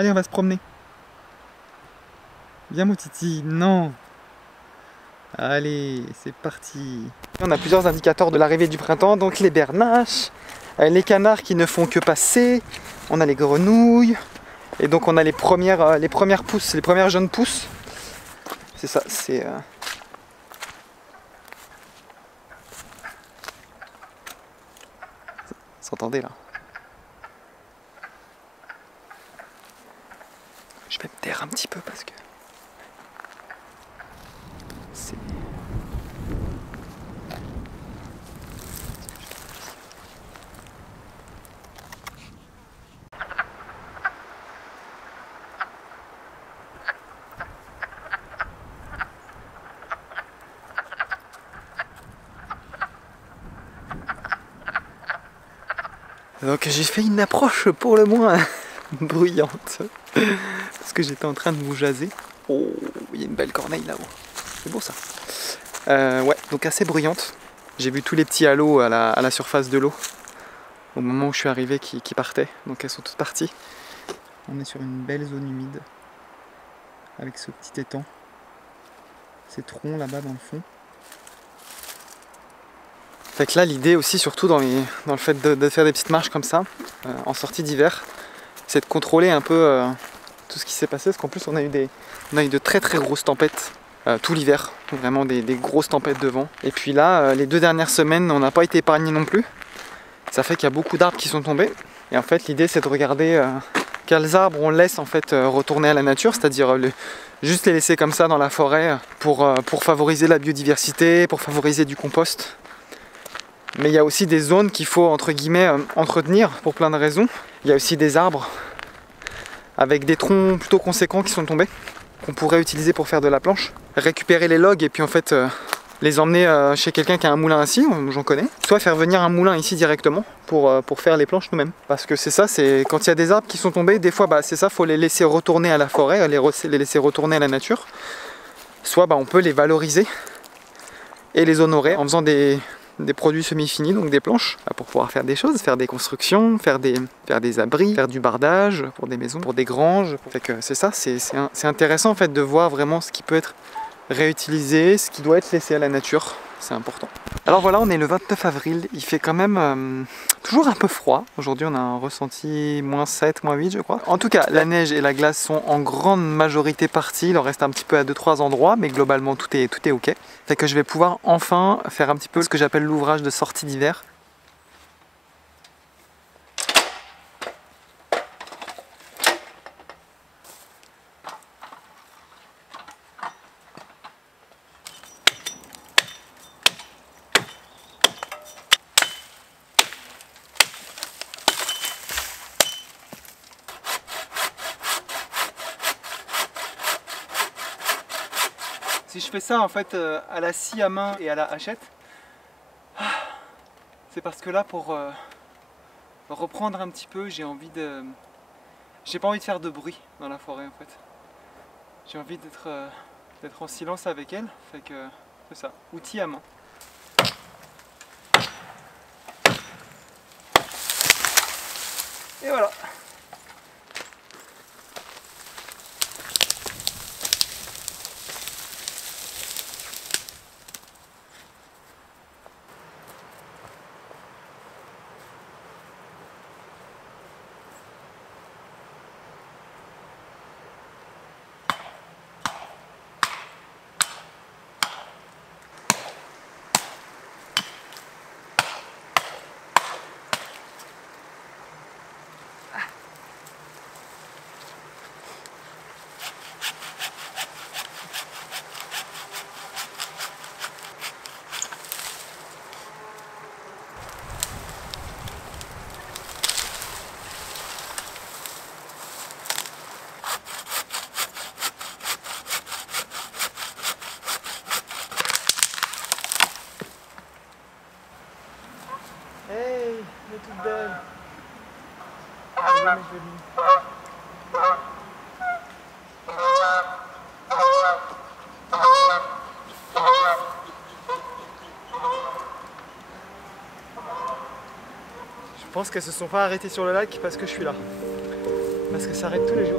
Allez, on va se promener. Viens mon titi, non. Allez, c'est parti. On a plusieurs indicateurs de l'arrivée du printemps, donc les bernaches, les canards qui ne font que passer, on a les grenouilles, et donc on a les premières pousses, les premières jeunes pousses. C'est ça, c'est... Vous entendez là? Je vais me taire un petit peu parce que... c'est... Donc j'ai fait une approche pour le moins bruyante parce que j'étais en train de vous jaser. Oh, il y a une belle corneille là-haut. C'est beau ça. Ouais, donc assez bruyante. J'ai vu tous les petits halos à la surface de l'eau au moment où je suis arrivé qui partaient. Donc elles sont toutes parties. On est sur une belle zone humide avec ce petit étang. Ces troncs là-bas dans le fond. Fait que là l'idée aussi surtout dans le fait de faire des petites marches comme ça en sortie d'hiver, c'est de contrôler un peu tout ce qui s'est passé, parce qu'en plus on a eu de très très grosses tempêtes tout l'hiver, vraiment des grosses tempêtes de vent. Et puis là les 2 dernières semaines on n'a pas été épargnés non plus. Ça fait qu'il y a beaucoup d'arbres qui sont tombés. Et en fait l'idée c'est de regarder quels arbres on laisse en fait retourner à la nature, c'est-à-dire juste les laisser comme ça dans la forêt pour favoriser la biodiversité, pour favoriser du compost. Mais il y a aussi des zones qu'il faut entre guillemets entretenir pour plein de raisons. Il y a aussi des arbres avec des troncs plutôt conséquents qui sont tombés, qu'on pourrait utiliser pour faire de la planche. Récupérer les logs et puis en fait les emmener chez quelqu'un qui a un moulin ici, j'en connais. Soit faire venir un moulin ici directement pour faire les planches nous-mêmes. Parce que c'est ça, c'est quand il y a des arbres qui sont tombés, des fois c'est ça, faut les laisser retourner à la forêt, les laisser retourner à la nature. Soit on peut les valoriser et les honorer en faisant des produits semi-finis, donc des planches, pour pouvoir faire des choses, faire des constructions, faire des abris, faire du bardage pour des maisons, pour des granges. C'est ça, c'est intéressant en fait de voir vraiment ce qui peut être réutilisé, ce qui doit être laissé à la nature, c'est important. Alors voilà, on est le 29 avril, il fait quand même toujours un peu froid. Aujourd'hui on a un ressenti -7, -8 je crois. En tout cas, la neige et la glace sont en grande majorité parties, il en reste un petit peu à 2-3 endroits, mais globalement tout est ok. Fait que je vais pouvoir enfin faire un petit peu ce que j'appelle l'ouvrage de sortie d'hiver. Si je fais ça en fait à la scie à main et à la hachette, c'est parce que là pour reprendre un petit peu, j'ai pas envie de faire de bruit dans la forêt en fait. J'ai envie d'être en silence avec elle, fait que c'est ça, outil à main. Et voilà. Hey, elle est toute belle. Elle est jolie. Je pense qu'elles se sont pas arrêtées sur le lac parce que je suis là. parce que ça arrête tous les jours.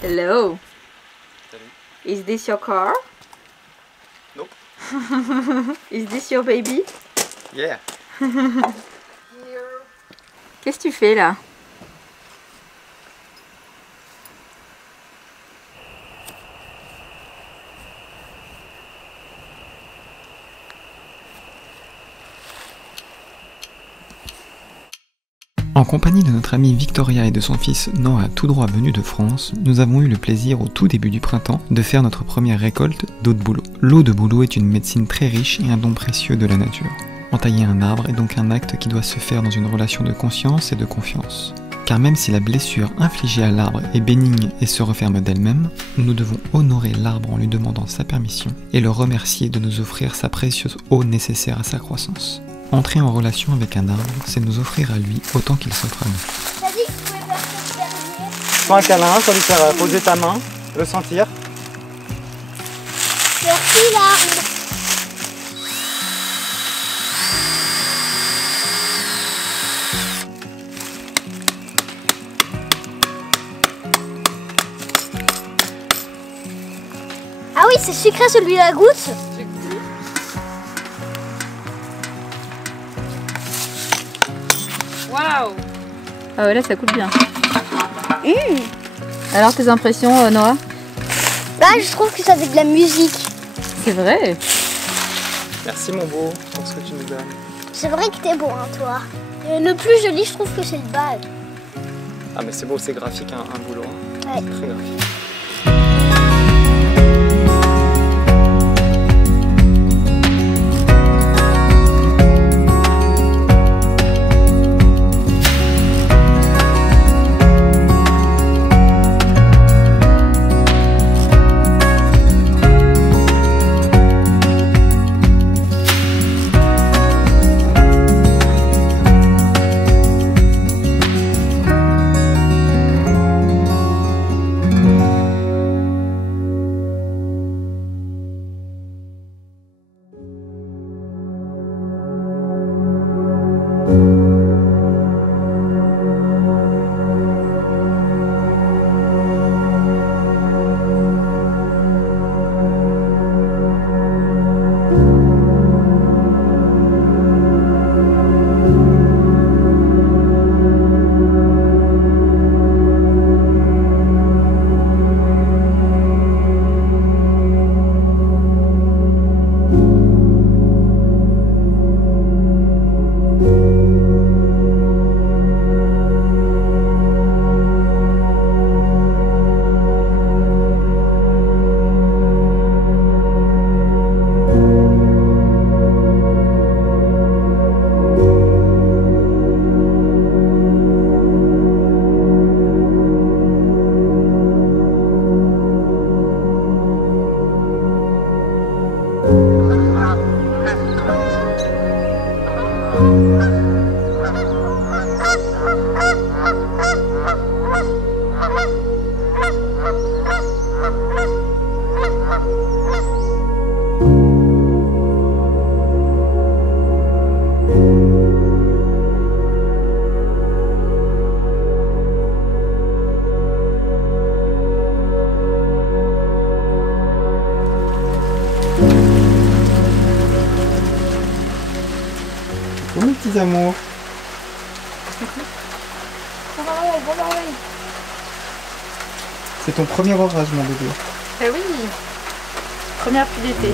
Hello. Salut. Is this your car? Nope. Is this your baby? Yeah. Qu'est-ce que tu fais là? En compagnie de notre amie Victoria et de son fils Noah tout droit venu de France, nous avons eu le plaisir au tout début du printemps de faire notre première récolte d'eau de bouleau. L'eau de bouleau est une médecine très riche et un don précieux de la nature. Entailler un arbre est donc un acte qui doit se faire dans une relation de conscience et de confiance. Car même si la blessure infligée à l'arbre est bénigne et se referme d'elle-même, nous devons honorer l'arbre en lui demandant sa permission et le remercier de nous offrir sa précieuse eau nécessaire à sa croissance. Entrer en relation avec un arbre, c'est nous offrir à lui autant qu'il s'offre à nous. T'as dit que tu pouvais faire ça dernier. Soit un câlin, soit lui faire poser ta main, le sentir. Merci l'arbre. Ah oui, c'est sucré celui de la goutte. Waouh! Ah ouais, là ça coule bien. Alors tes impressions, Noah? Là, je trouve que ça fait de la musique. C'est vrai? Merci mon beau pour ce que tu nous donnes. C'est vrai que t'es bon, hein, toi. Le plus joli, je trouve que c'est le bal. Ah mais c'est beau, c'est graphique un boulot. Hein. Ouais. Très graphique. petits amours. C'est ton premier orage, mon bébé. Eh oui. Première pluie d'été.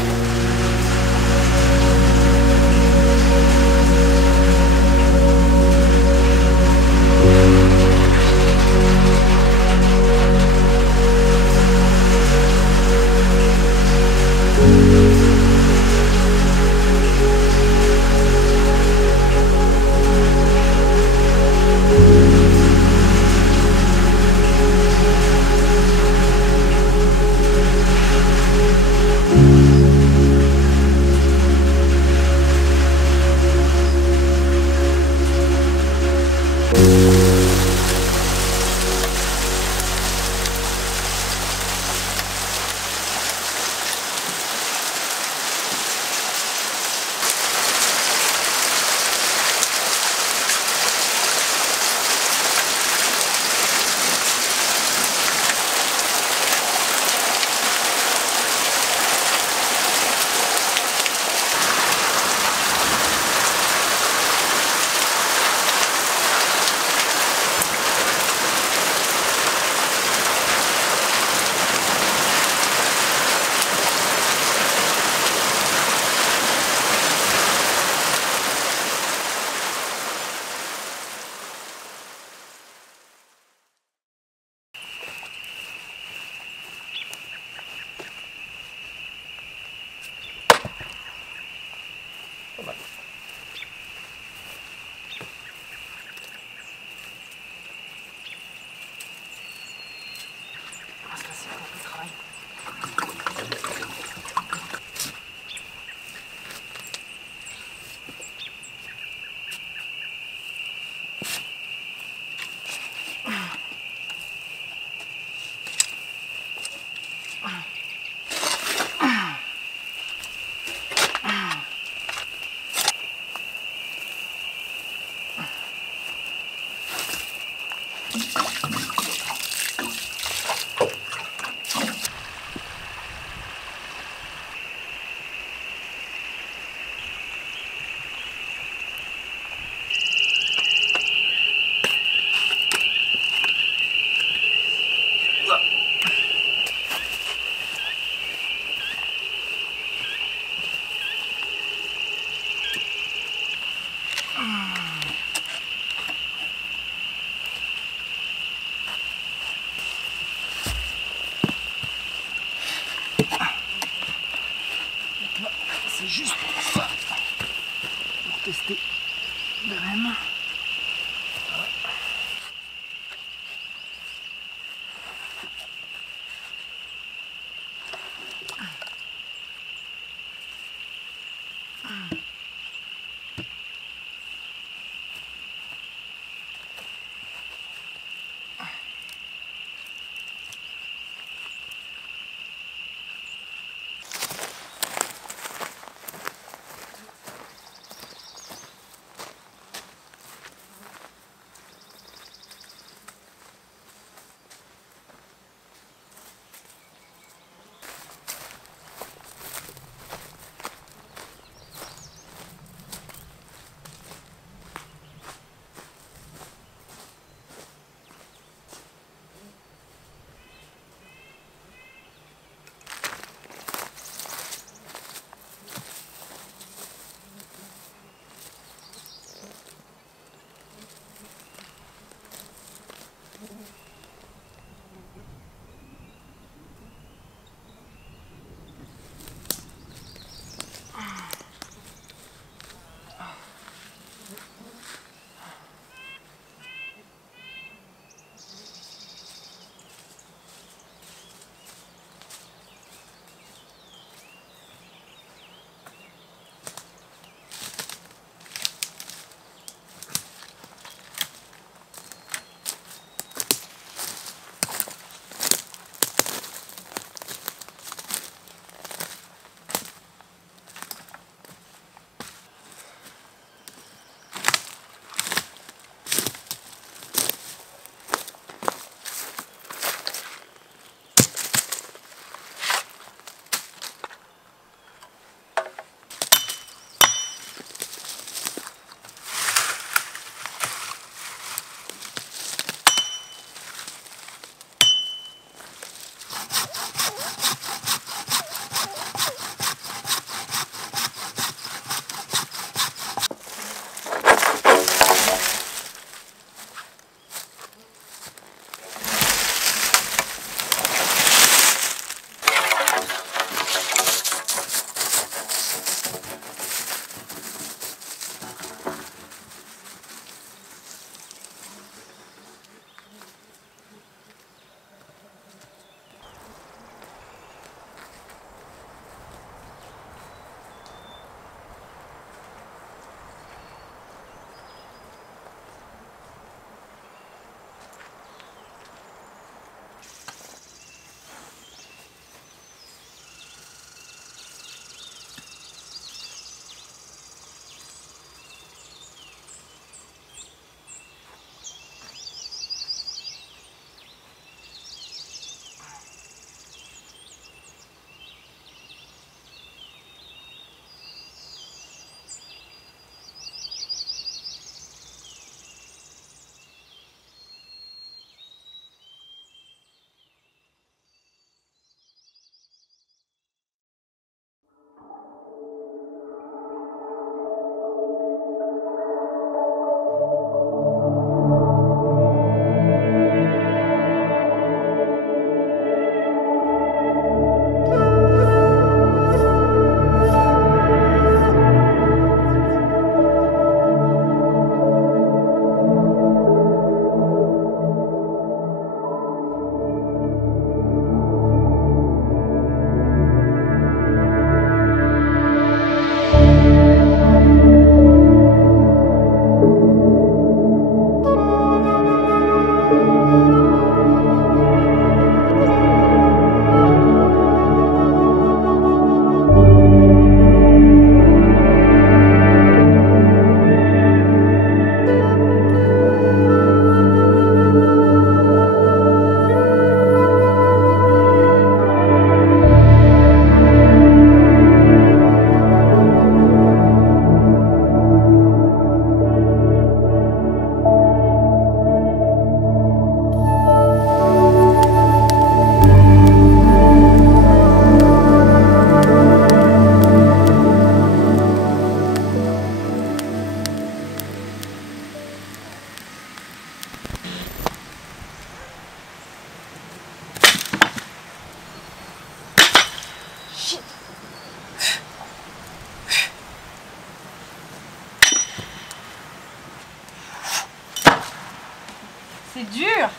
C'est dur.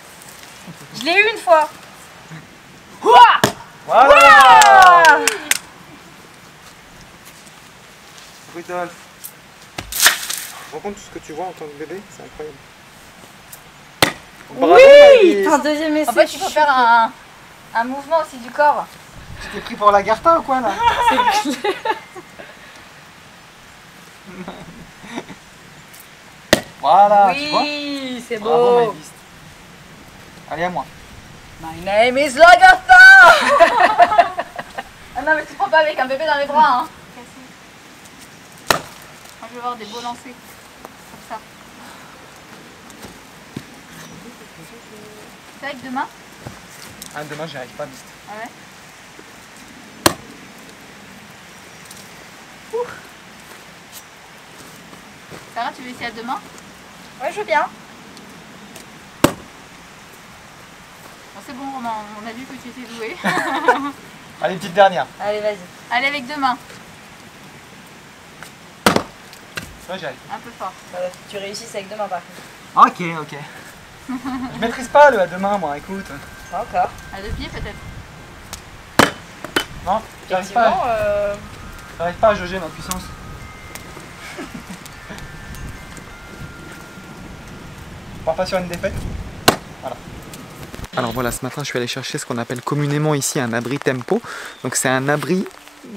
Je l'ai eu une fois. Voilà. Rudolf. Tu te rends compte de tout ce que tu vois en tant que bébé? C'est incroyable. Bravo, Maëlys. Un deuxième essai. En fait, il faut faire un mouvement aussi du corps. Tu t'es pris pour la Garta ou quoi là? Voilà, tu vois? Oui, c'est Bravo, beau. Maëlys. Allez, à moi. My name is Lagarta. Ah non, mais tu prends pas avec un bébé dans les bras, hein. Moi, je veux voir des beaux lancers. Comme ça. C'est avec deux mains? Ah, demain, j'y arrive pas, Beast. Ah ouais. Sarah, tu veux essayer à deux mains? Ouais, je veux bien. Bon, c'est bon, Romain, on a vu que tu étais doué. Allez, petite dernière. Allez, vas-y. Allez, avec deux mains. Ouais, j'y arrive. Un peu fort. Tu réussis avec deux mains par contre. Ok, ok. Je maîtrise pas le à deux mains, moi, écoute. Pas encore. À deux pieds, peut-être. Non, j'arrive pas à jauger ma puissance. On part pas sur une défaite. Voilà. Alors voilà, ce matin je suis allé chercher ce qu'on appelle communément ici un abri tempo. Donc c'est un abri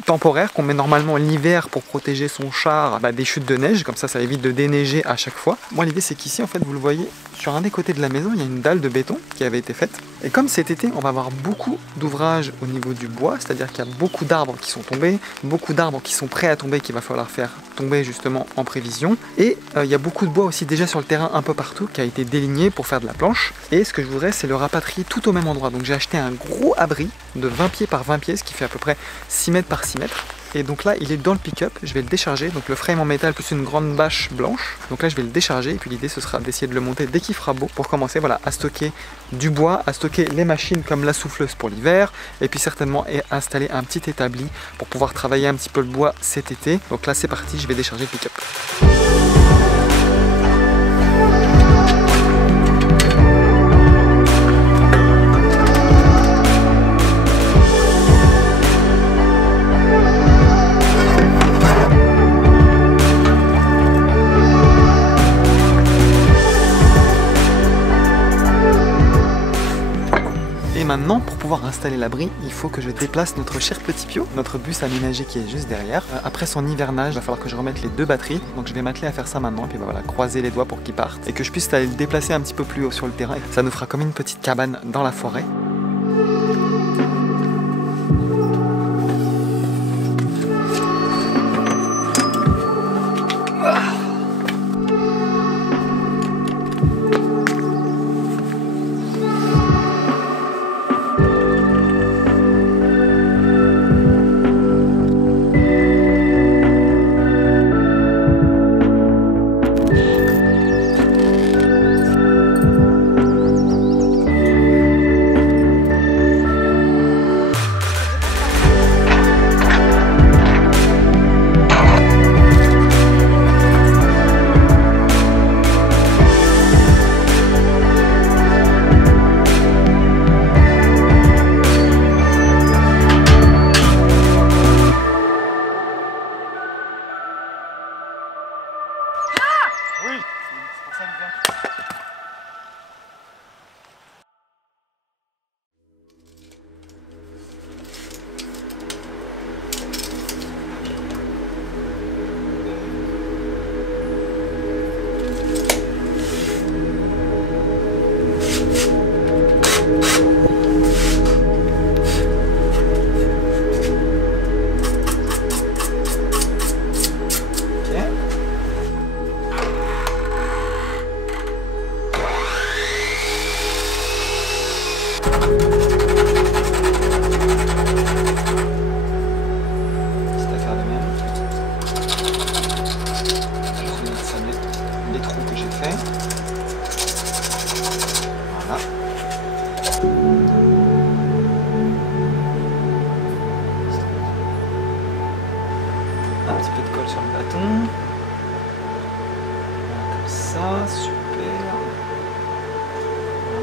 temporaire qu'on met normalement l'hiver pour protéger son char des chutes de neige, comme ça évite de déneiger à chaque fois. Moi l'idée c'est qu'ici en fait vous le voyez, sur un des côtés de la maison il y a une dalle de béton qui avait été faite. Et comme cet été on va avoir beaucoup d'ouvrages au niveau du bois, c'est-à-dire qu'il y a beaucoup d'arbres qui sont tombés, beaucoup d'arbres qui sont prêts à tomber qu'il va falloir faire tomber justement en prévision. Et il y a beaucoup de bois aussi déjà sur le terrain un peu partout qui a été déligné pour faire de la planche. Et ce que je voudrais c'est le rapatrier tout au même endroit. Donc j'ai acheté un gros abri de 20 pieds par 20 pieds, ce qui fait à peu près 6 mètres par 6 mètres. Et donc là il est dans le pick-up, je vais le décharger, donc le frame en métal plus une grande bâche blanche. Donc là je vais le décharger et puis l'idée ce sera d'essayer de le monter dès qu'il fera beau pour commencer voilà, à stocker du bois, à stocker les machines comme la souffleuse pour l'hiver et puis certainement installer un petit établi pour pouvoir travailler un petit peu le bois cet été. Donc là c'est parti, je vais décharger le pick-up. Maintenant, pour pouvoir installer l'abri, il faut que je déplace notre cher Petit Pio, notre bus aménagé qui est juste derrière. Après son hivernage, il va falloir que je remette les deux batteries. Donc je vais m'atteler à faire ça maintenant et puis voilà, croiser les doigts pour qu'il parte. Et que je puisse aller le déplacer un petit peu plus haut sur le terrain. Ça nous fera comme une petite cabane dans la forêt.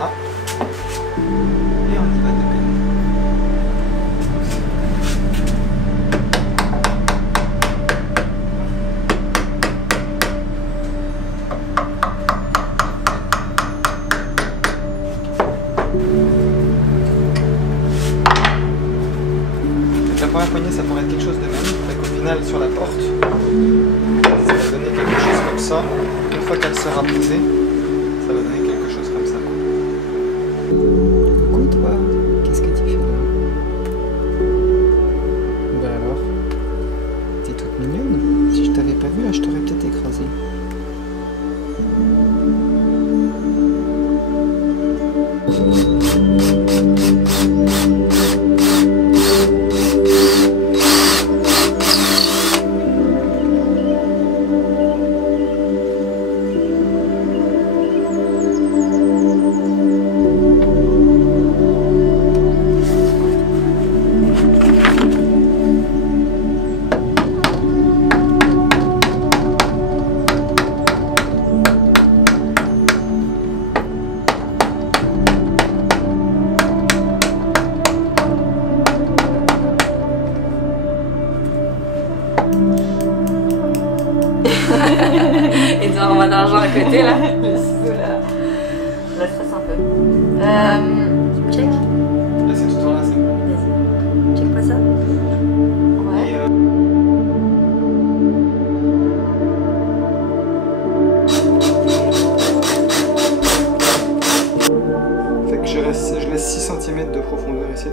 Ah. Et on y va de même. La première poignée, ça pourrait être quelque chose de même. Fait qu'au final, sur la porte, ça va donner quelque chose comme ça. Une fois qu'elle sera posée, ça va donner quelque chose comme ça. Coucou toi, qu'est-ce que tu fais là? Ben alors, t'es toute mignonne. Si je t'avais pas vue, là, je t'aurais peut-être écrasé. Et tu vas remettre l'argent à côté là. Le ciseau là. La stresse un peu. Tu me check? Là, c'est tout en là, c'est bon. Vas-y. Check pas ça. Ouais. Fait que je laisse 6 cm de profondeur ici.